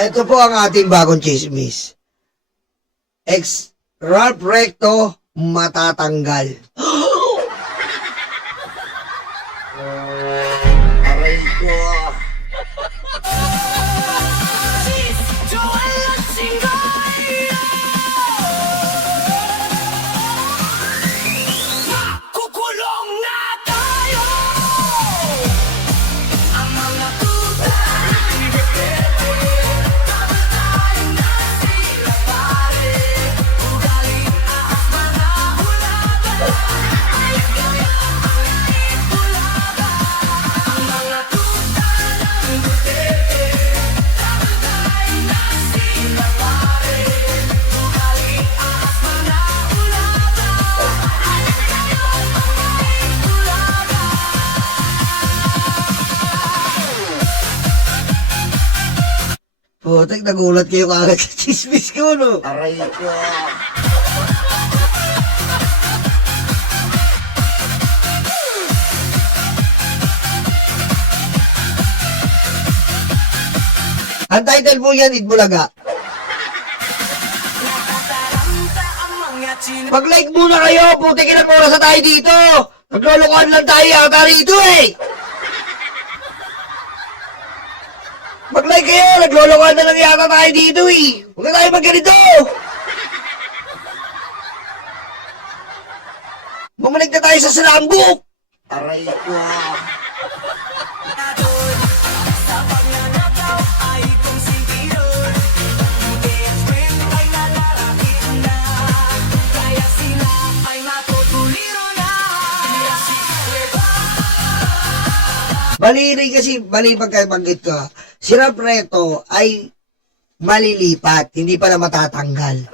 Ito po ang ating bagong chismis. Ralph Recto matatanggal. Aray ko. Putek, nagulat kayo kagad sa chismis ko, no? Aray ko. Ang title po yan, Itbulaga. Mag-like muna kayo, putek, ilang oras na tayo dito. Naglolokohan lang tayo yata rito eh. Mag-like kayo, naglolokohan na lang yata tayo dito eh. Huwag na tayo magganito. Bumalik na tayo sa Salambok. Aray ko. Mali pagkabanggit ko. Si Ralph Recto ay malilipat, hindi pala matatanggal.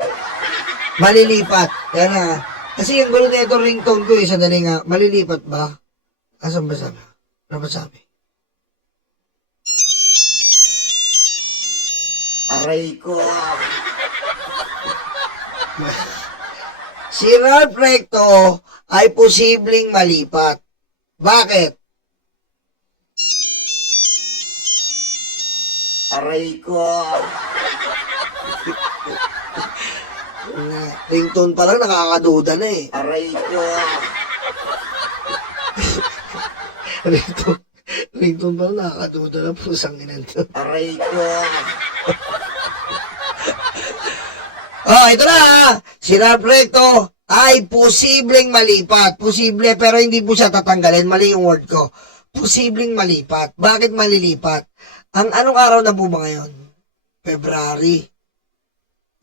Malilipat. Yan na. Kasi yung gulo na ito ringtone ko, sandali nga, malilipat ba? Asan ba sabi? Ano ba sabi? Aray ko. Si Ralph Recto ay posibleng malipat. Bakit? Aray ko. Ringtone pa lang, nakakaduda na eh. Aray ko. ringtone pa lang, nakakaduda na, pusang inan to. Aray ko. Oh, ito na ha. Si Ralph Recto ay posibleng malipat. Posible, pero hindi po siya tatanggalin. Mali yung word ko. Posibleng malipat. Bakit malilipat? Anong araw na po ba ngayon? February.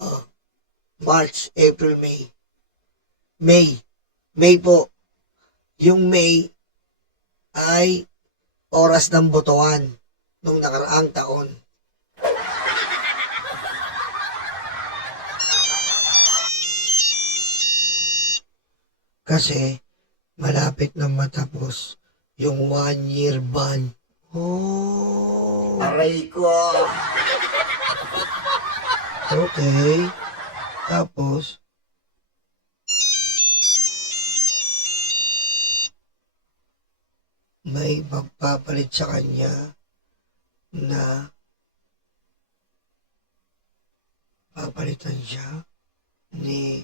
Oh. March, April, May. May po. Yung May ay oras ng botohan nung nakaraang taon. Kasi malapit na matapos yung 1-year ban. Oh. Aray ko. Okay. Tapos, may magpapalit sa kanya na papalitan siya ni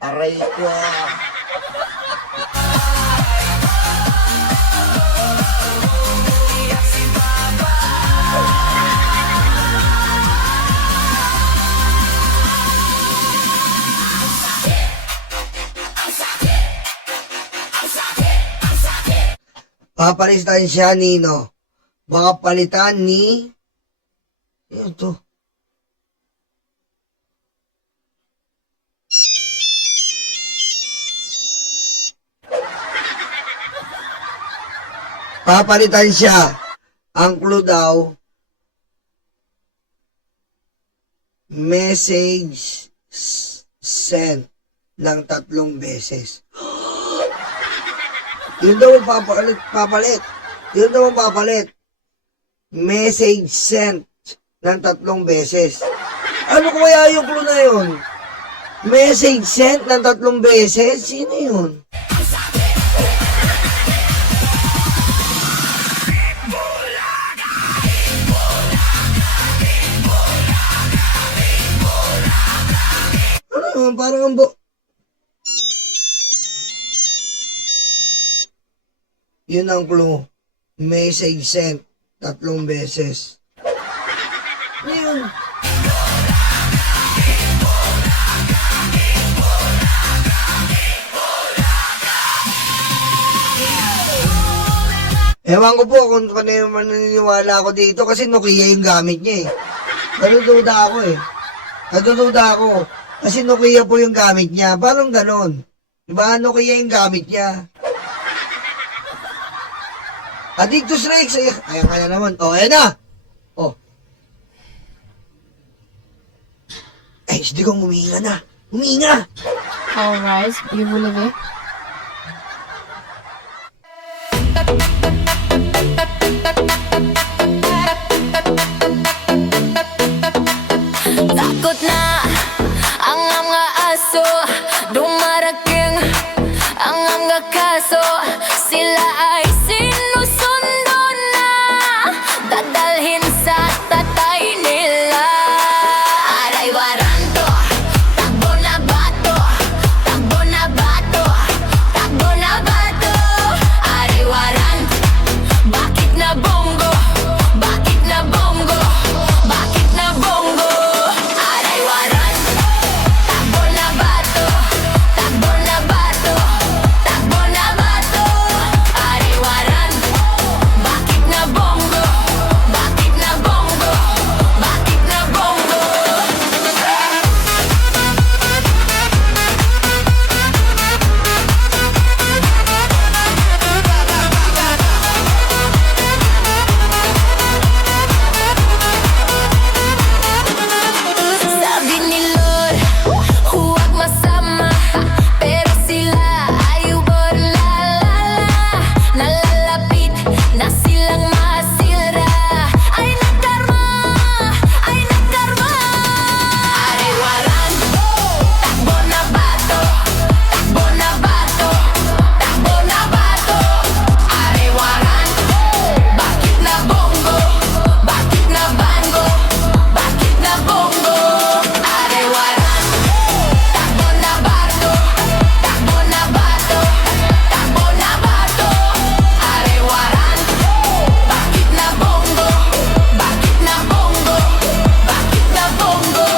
Aray ko. Papalitan siya ni baka palitan ni ito. Papalitan siya. Ang clue daw, message sent ng 3 beses. Yun daw papalit. Yun daw papalit. Message sent ng 3 beses. Ano kaya yung clue na yun? Message sent ng 3 beses? Sino yun? parang Yun ang clue. Message sent 3 beses. Yun. Ewan ko po kung kanino maniniwala ako dito kasi Nokia yung gamit niya eh. Nadududa ako eh. Nadududa ako. Kasi Nokia po yung gamit niya. Parang ganon. Diba? Nokia yung gamit niya. Addictus Rex. Ayan ka na naman. Oh, ayan na. Oh. Ay, hindi ko huminga na. Huminga! Alright, you believe it? Takot na ang mga aso, dumarating ang mga kaso. Sila ay sinusundo na, dadalhin sa tatay nila. Aray waranto, takbo na bato, takbo na bato, takbo na bato. Aray waranto, bakit na bongo, bakit na bongo, bakit na bongo. Aray waranto, takbo na bato, takbo na bato, takbo na bato. Aray waranto, bakit na bongo, bakit na bongo, bakit na bongo. Sabi ni Lord, huwag masama, pero sila ay nalalapit na silang masira. Ay nagkarma, ay nagkarma. Aray waranto, takbo na bato, takbo na bato, takbo na bato. Aray waranto, bakit na bongo, bakit na bango, bakit na bongo. Aray waranto, takbo na bato, takbo na bato, takbo na bato. Aray waranto, bakit na bongo, bakit na bongo, bakit na bongo.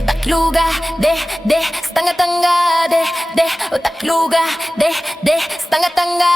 Utakluga, stanga-tanga, utakluga, stanga-tanga,